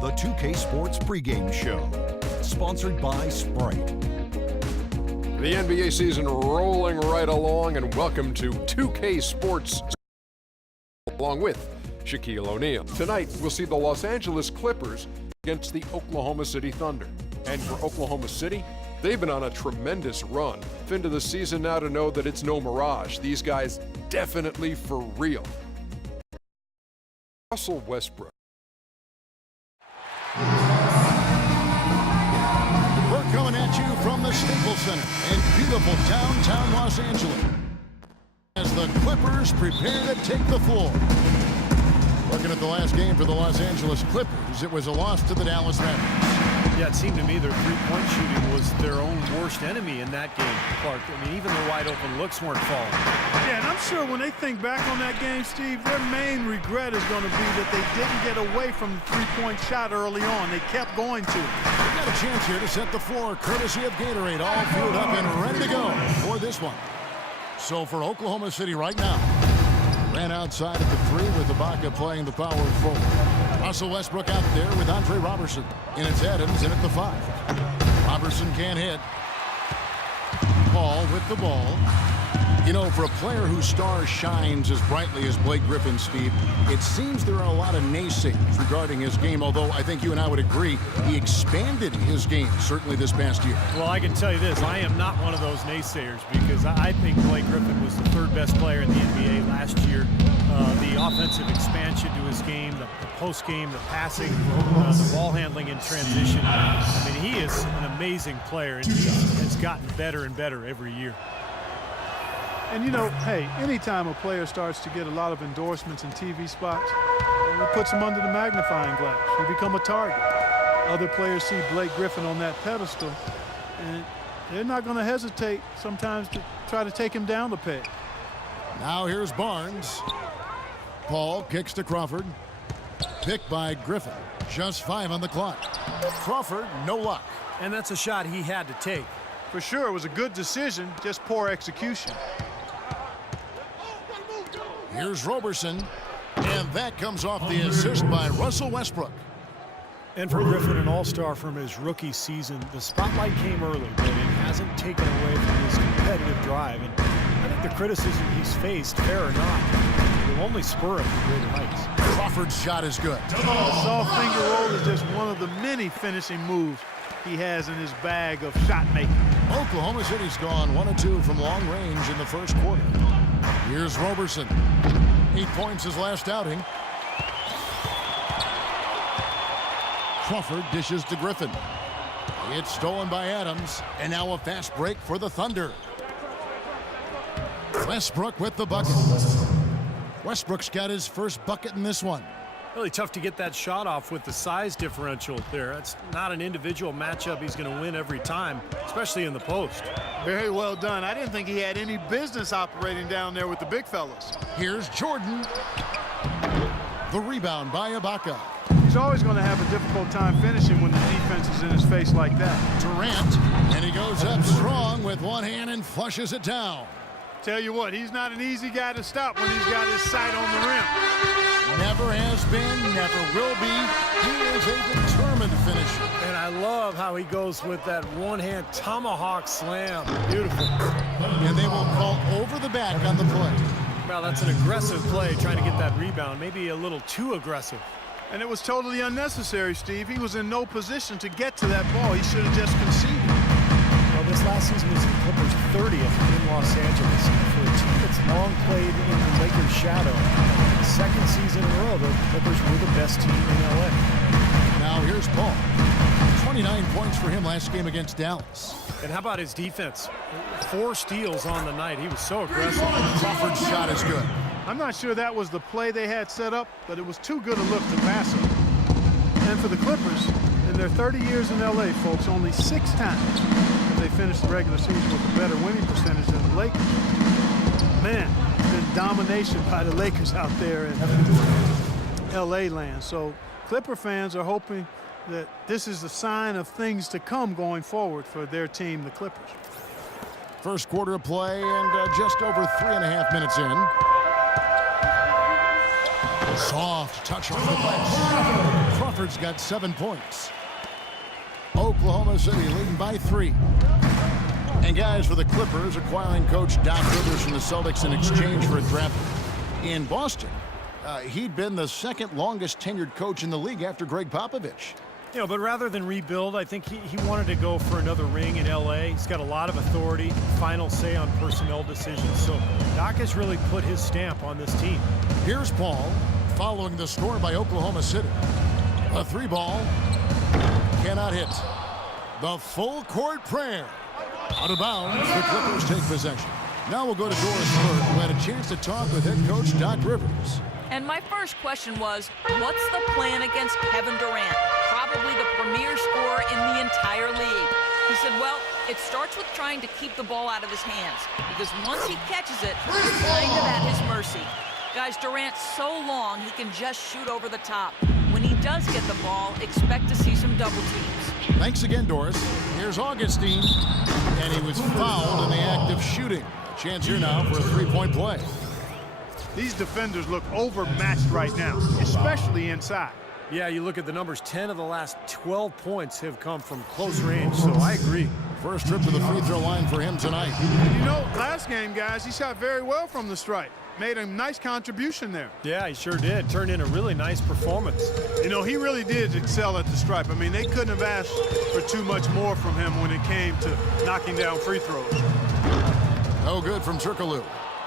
The 2K Sports pregame show, sponsored by Sprite. The NBA season rolling right along, and welcome to 2K Sports, along with Shaquille O'Neal. Tonight, we'll see the Los Angeles Clippers against the Oklahoma City Thunder. And for Oklahoma City, they've been on a tremendous run. Into the season now to know that it's no mirage. These guys definitely for real. Russell Westbrook. We're coming at you from the Staples Center in beautiful downtown Los Angeles as the Clippers prepare to take the floor. Looking at the last game for the Los Angeles Clippers, it was a loss to the Dallas Mavericks. Yeah, it seemed to me their three-point shooting was their own worst enemy in that game, Clark. I mean, even the wide-open looks weren't falling. Yeah, and I'm sure when they think back on that game, Steve, their main regret is going to be that they didn't get away from the three-point shot early on. They kept going to it. They've got a chance here to set the floor, courtesy of Gatorade, all fueled up and ready to go for this one. So for Oklahoma City right now, ran outside at the three with Ibaka playing the power forward. Russell Westbrook out there with Andre Robertson. And it's Adams in at the 5. Robertson can't hit. Paul with the ball. You know, for a player whose star shines as brightly as Blake Griffin, Steve, it seems there are a lot of naysayers regarding his game, although I think you and I would agree he expanded his game, certainly this past year. Well, I can tell you this. I am not one of those naysayers because I think Blake Griffin was the third best player in the NBA last year. The offensive expansion to his game, the post game, the passing, the ball handling in transition. I mean, he is an amazing player, and he has gotten better and better every year. And, you know, hey, anytime a player starts to get a lot of endorsements and TV spots, it puts him under the magnifying glass. You become a target. Other players see Blake Griffin on that pedestal, and they're not going to hesitate sometimes to try to take him down the peg. Now here's Barnes. Paul kicks to Crawford. Picked by Griffin. Just 5 on the clock. Crawford, no luck. And that's a shot he had to take. For sure, it was a good decision, just poor execution. Here's Roberson, and that comes off the assist by Russell Westbrook. And for Griffin, an all-star from his rookie season, the spotlight came early, but it hasn't taken away from his competitive drive. And I think the criticism he's faced, fair or not, will only spur him to greater heights. Crawford's shot is good. The soft finger roll is just one of the many finishing moves he has in his bag of shot making. Oklahoma City's gone 1 of 2 from long range in the first quarter. Here's Roberson. 8 points his last outing. Crawford dishes to Griffin. It's stolen by Adams, and now a fast break for the Thunder. Westbrook with the bucket. Westbrook's got his first bucket in this one. Really tough to get that shot off with the size differential there. It's not an individual matchup he's going to win every time, especially in the post. Very well done. I didn't think he had any business operating down there with the big fellas. Here's Jordan. The rebound by Ibaka. He's always going to have a difficult time finishing when the defense is in his face like that. Durant, and he goes up strong with one hand and flushes it down. Tell you what, he's not an easy guy to stop when he's got his sight on the rim. Never has been, never will be. He is a determined finisher. And I love how he goes with that one-hand tomahawk slam. Beautiful. And they will call over the back on the play. Well, that's an aggressive play, trying to get that rebound. Maybe a little too aggressive. And it was totally unnecessary, Steve. He was in no position to get to that ball. He should have just conceded. Well, this last season was the Clippers' 30th in Los Angeles. For a team that's long played in the Lakers' shadow, second season in a row, the Clippers were the best team in L.A. Now here's Paul. 29 points for him last game against Dallas. And how about his defense? 4 steals on the night. He was so aggressive. Crawford's shot is good. I'm not sure that was the play they had set up, but it was too good a look to pass it. And for the Clippers, in their 30 years in L.A., folks, only 6 times have they finished the regular season with a better winning percentage than the Lakers. Man, it's been domination by the Lakers out there in L.A. land. So Clipper fans are hoping that this is a sign of things to come going forward for their team, the Clippers. First quarter of play and just over 3.5 minutes in. Soft touch off the glass. Crawford's got 7 points. Oklahoma City leading by 3. And guys, for the Clippers, acquiring coach Doc Rivers from the Celtics in exchange for a draft in Boston. He'd been the second longest tenured coach in the league after Greg Popovich. You know, but rather than rebuild, I think he wanted to go for another ring in L.A. He's got a lot of authority, final say on personnel decisions. So Doc has really put his stamp on this team. Here's Paul following the score by Oklahoma City. A 3-ball cannot hit. The full court prayer. Out of bounds, the Clippers take possession. Now we'll go to Doris Burke, who had a chance to talk with head coach Doc Rivers. And my first question was, what's the plan against Kevin Durant? Probably the premier scorer in the entire league. He said, well, it starts with trying to keep the ball out of his hands, because once he catches it, it's kind of at his mercy. Guys, Durant's so long, he can just shoot over the top. When he does get the ball, expect to see some double teams. Thanks again, Doris. Here's Augustine, and he was fouled in the act of shooting. Chance here now for a 3-point play. These defenders look overmatched right now, especially inside. Yeah, you look at the numbers, 10 of the last 12 points have come from close range, so I agree. First trip to the free throw line for him tonight. You know, last game, guys, he shot very well from the stripe. Made a nice contribution there. Yeah, he sure did. Turned in a really nice performance. You know, he really did excel at the stripe. I mean, they couldn't have asked for too much more from him when it came to knocking down free throws. No good from Turkoglu.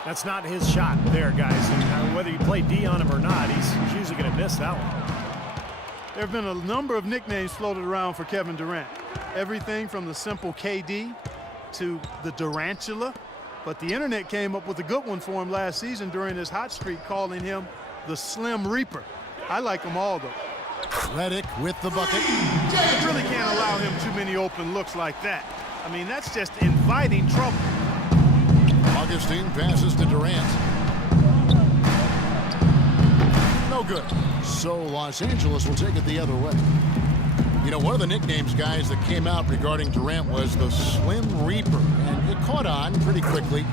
That's not his shot there, guys. And whether you play D on him or not, he's usually going to miss that one. There have been a number of nicknames floated around for Kevin Durant. Everything from the simple KD to the Durantula. But the internet came up with a good one for him last season during his hot streak, calling him the Slim Reaper. I like them all, though. Redick with the bucket. You really can't allow him too many open looks like that. I mean, that's just inviting trouble. Augustine passes to Durant. No good. So Los Angeles will take it the other way. You know, one of the nicknames, guys, that came out regarding Durant was the Slim Reaper, and it caught on pretty quickly.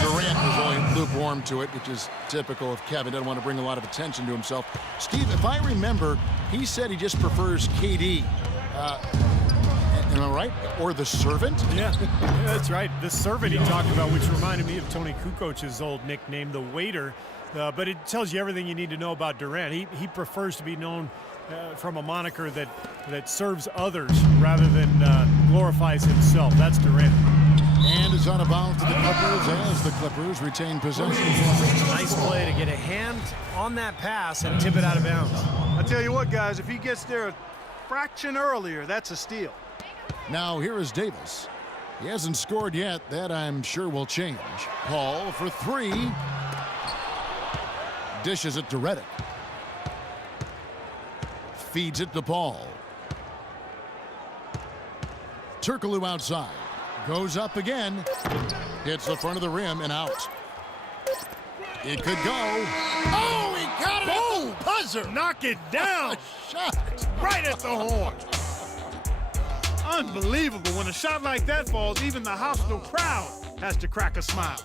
Durant was only lukewarm to it, which is typical of Kevin. Doesn't want to bring a lot of attention to himself. Steve, if I remember, he said he just prefers KD. Am I right? Or the servant? Yeah, that's right. The servant he talked about, which reminded me of Tony Kukoc's old nickname, the waiter. But it tells you everything you need to know about Durant. He prefers to be known from a moniker that serves others rather than glorifies himself. That's Durant. And it's out of bounds to the Clippers as the Clippers retain possession. Nice play to get a hand on that pass and tip it out of bounds. I tell you what, guys, if he gets there a fraction earlier, that's a steal. Now here is Davis. He hasn't scored yet. That I'm sure will change. Paul for 3. Dishes it to Redick. Feeds it to Paul. Turkoglu outside. Goes up again. Hits the front of the rim and out. It could go. Oh, he got it at the buzzer. Knock it down. Shot. Right at the horn. Unbelievable. When a shot like that falls, even the hostile crowd has to crack a smile.